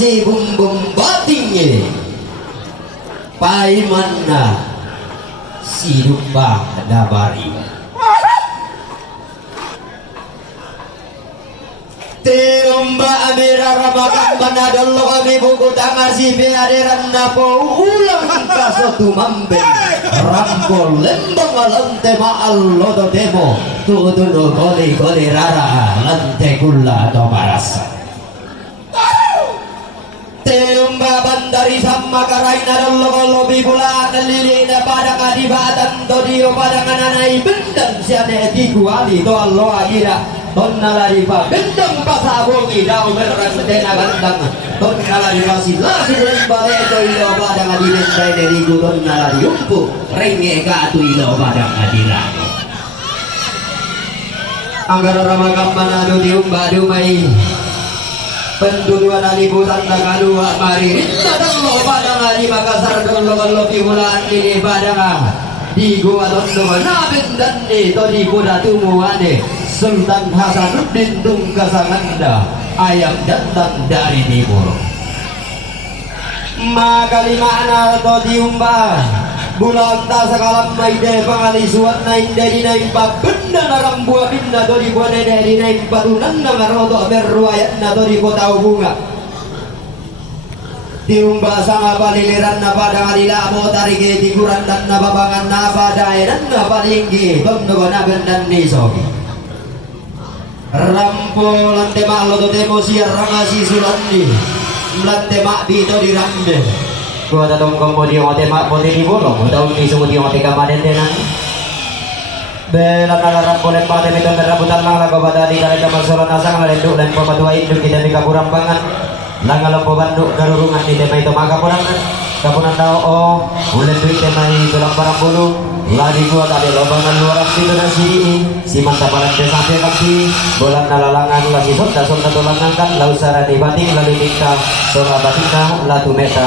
si bumbum bating paimana si dupa dabari Tiumba amira ramakan banadallo kami buku tangasi biadiran napo ulang kasotu mamben rampol lembang lante maallo do demo tuduno koli rara lante kulla do marasa Tiumba bandari sama karaina dallo kolo bibula lilina pada kadibatan do dio pada kananai bendang siane dikuali do allo agira Tonna lari pa bendang pasabongi daw meron dena gandang tonna lari masila silembale to ilo padang adilen dai dari tonna lari umpu renge ka tu ilo padang adila anggar ramakam manado diumba dumai penduduan alibutan tagalua mari dadang lo padang ali Makassar dolo lo pihulan ini padang di gua tondo na bendan ni to di kuda tumuane Sultan Hasanuddin Tunggasanganda ayam jantan dari timur makalimana to diumba bulan ta sakalam maide pangalisuan naik dari naik benda narang buah binda to di buah dari naik barunan ngaroto berruayat na to di kota bunga diumba sama paliliran na pada alila mo tarike tiguran dan na babangan na pada dan na palinggi tondo na bendan ni sogi Rampo lante mak lo temo siar rangasi sulandi lante mak bito di rambe gua datang kombo di ote mak bote di bolong daun di sungut di ote kamaden denan bela kala rampo len pate miton rabutan lang lago pada di kala jamal solo nasang lalenduk dan pematua induk kita di kapuram pangan langalam banduk garurungan di tema itu maka purangan kapunan tau oh ulen duit tema tulang barang bulu lagi gua tadi lobangan luar aksi donasi si mantapalan desa kaki bolang nalalangan lagi sonda tulangan kan lau sarani bating lalu minta sola batika latu meta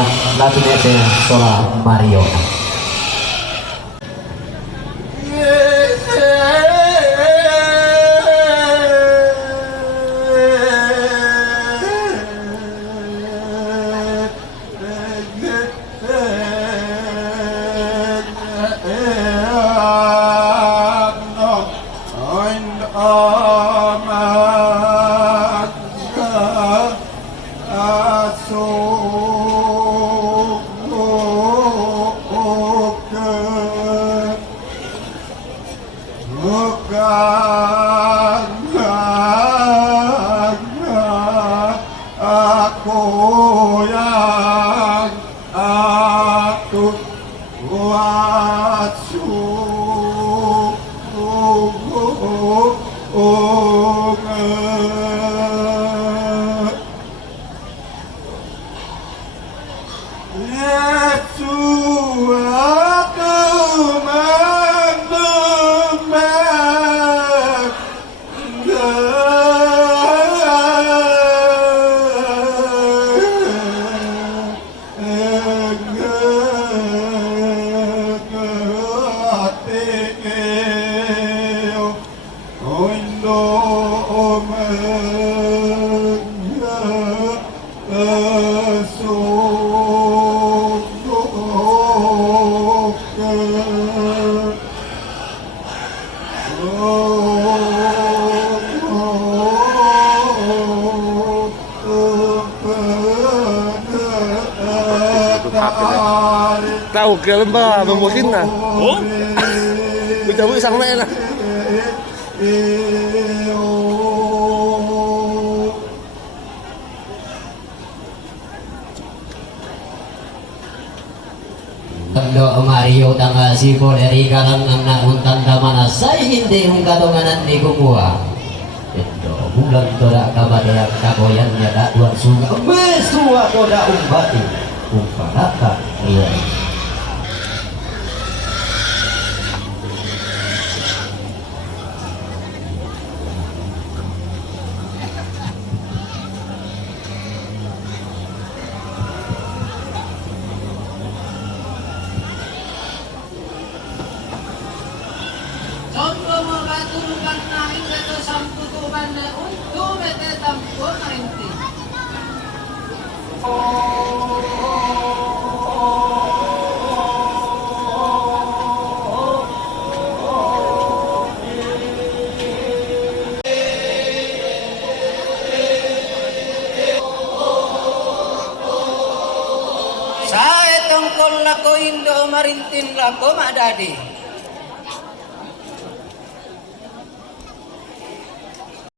sola Mario Tahu ke lembah memusin na. Oh. Bicara sang lain na. Tando Mario tanggal si dari kalang anak untan damana saya hindi yung katunganan ni kumuha. Ito bulan toda kabadaya kagoyan niya datuan sunga. Mesua toda umbati. Umparata iya. Saya tongkol lako indo marintin lako madadi.